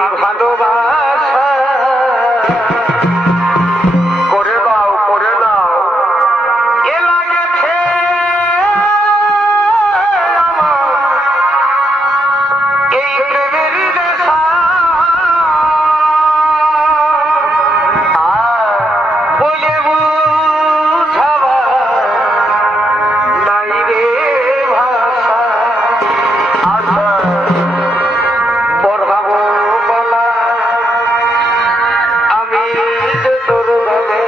ভালোবাসা করে দাও করে দাও এ লাগেছে এই প্রেমের নেশা বলে বুঝাবা নাই রে ভাষা আশা পড়াবো বলা আমি যে তোর গলে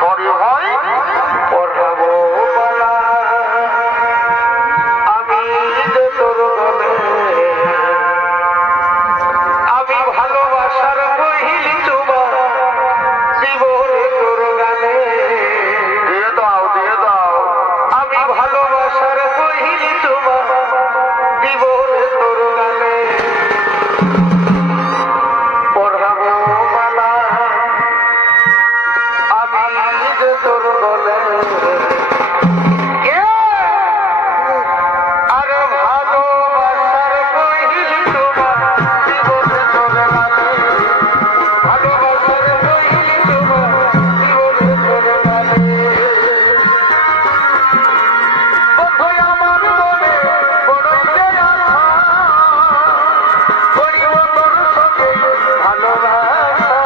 পড়ি হয় পড়াবো বলা আমি যে তোর গলে আমি ভালোবাসার কহিলি চুমা দিব রে তোর গালে দিয়ে দাও আমি ভালোবাসার কহিলি চুমা দিব রে তোর গালে পড়াবো মালা আমি যে তোর গলে আরে ভালোবাসার কহিলি চুমা দিব রে তোর গালে ভালোবাসার কহিলি চুমা দিব রে তোর গালে বন্ধু আমার মনে বড়ই যে আশা করিব তোর সঙ্গে ভালোবাসা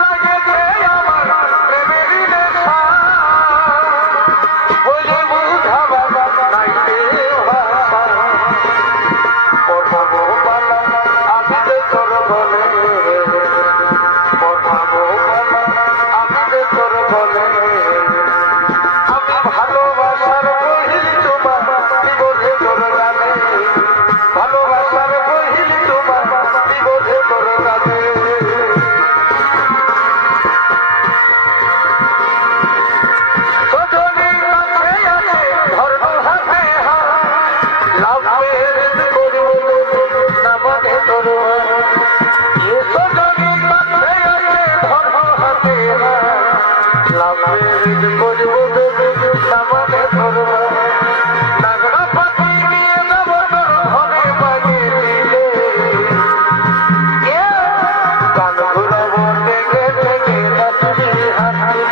লাগেছে আমার প্রেমের নেশা বলে বুঝাবা নাই রে ভাষা পড়াবো বালা আমি যে তোর বলে পড়াবো বালা আমি যে তোর বলে আমি ভালোবাসার কহিলি চুমা দিব রে তোর গালে ভালোবাসার কহিলি চুমা দিব রে তোর গালে সজনী কাছে আছে ধরো হাতে হাত লাভের করব না মানে তোর এ সজনী কাছে আছে ধরো হাতে হাত লাভের করব না মানে তোর নাগরা পাখি নিয়ে যাব তোর ঘরে বাজিয়ে দিলে গান ঘুরাবো টেকে টেকে নাচবি হাসবি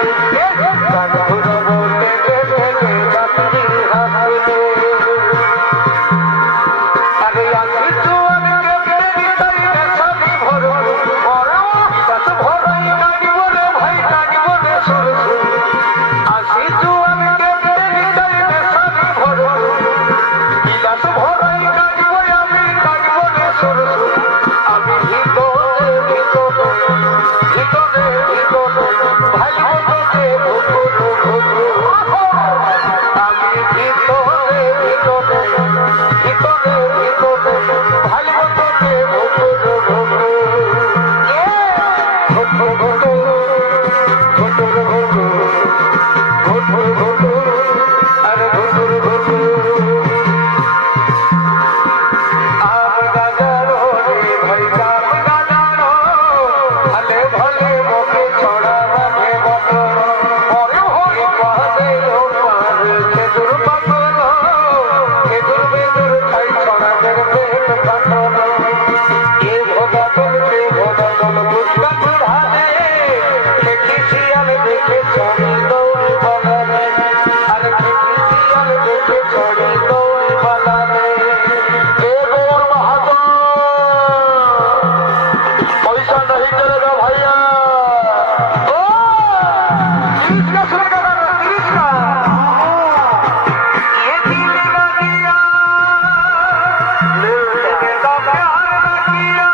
গান ঘুরাবো টেকে টেকে নাচবি হাসবি আরে আসিছু আমি কেমনে বিদায় নেশালি ভরো ভরো গাছ ভরাই কাঁদিব রে ভাই কাঁদিব রে সরসু আসিছু আমি কেমনে বিদায় নেশালি ভরো গাছ ভরাই কাঁদিব আমি কাঁদিব রে সরসু আমি ভিতরে ভিতরে ভিতরে ভিতরে ভাই তোকে ভুকুর ভুকুর আমি ভিতরে ভিতরে ভিতরে ভিতরে ভাই তোকে ভুকুর ভুকুর ভুকুর ভুকুর ভুকুর ভুকুর ভুকুর ভুকুর আরে ভুকুর ভুকুর আম গাজানো রে ভাই কাম গাজানো ভালে ভালে মোকে ছড়া বাঁধে বলো পরে হই পাদে ও পারে খেজুর পাতল খেজুর বেজুর খাই ছড়া দের পেট কাটল এ ভোগা চলছে বুঝকা চুড়ানে দেখেছি আমি দেখে চড়ি দৌড় বাগানে আর দেখেছি আমি দেখে চড়ি দৌড় বাগানে এ গৌর মাহাতো पैसा नहीं चलेगा भैया ओ कृष्ण सुन कर कृष्ण ये दिल लगा दिया लेने का प्यार न किया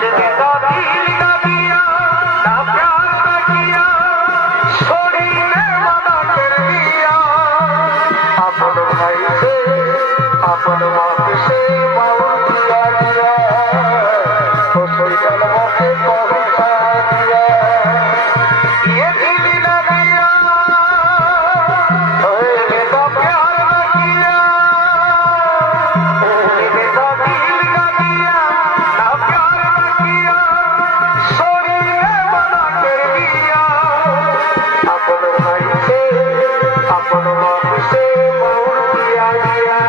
लेने का दिल लगा दिया ना प्यार न किया छोड़ी ने मना कर दिया अपन भाई से अपन बाप से माउर दिया दिया हॉस्पिटल मौके पहुंचा दिया ये दिल न दिया लेने का प्यार न किया लेने का दिल न दिया ना प्यार न किया छोड़ी ने मना कर दिया अपन भाई से अपन बाप से माउर दिया दिया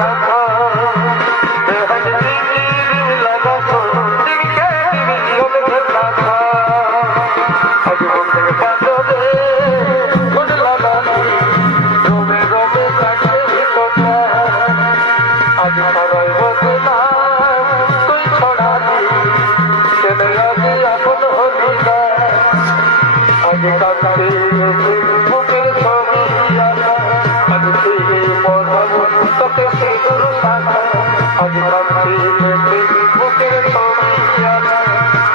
था बेहद दिल लगा तो दिल के दिल लगता था आज मुझे बाजो दे खुद लगा रोमे रोमे काटे तो था आज सारा बदला कोई छोड़ा दी चले आगे अपन होली ना आज काटे बुकेर छवि आना आज तेरे पढ़ाबो তোকে সিঁদুর সানা আজ কাঁদতে বুকের ছবি আনা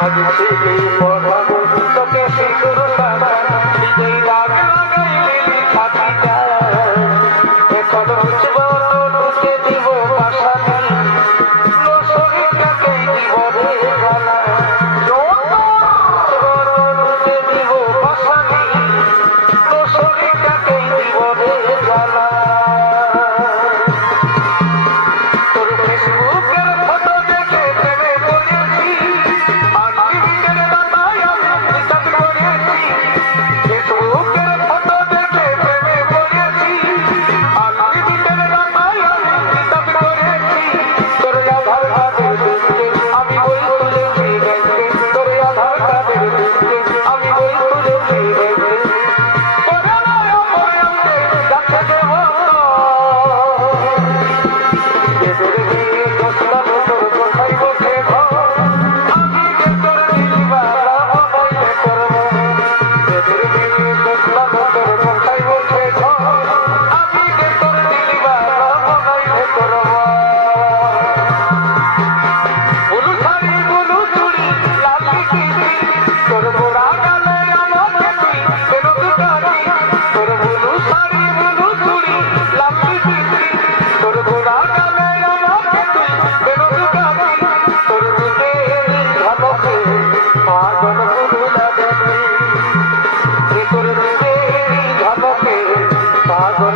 আজ থেকে পড়াবো তোকে সিঁদুর সানা নিজেই রাগ লাগাইলি থাকি যায় এখন বুঝব তোকে দিব বাসানি লো শরীরটাকে দিব রে গানা তোকে দিব বাসানি লো শরীরটাকে দিব রে গানা পাগল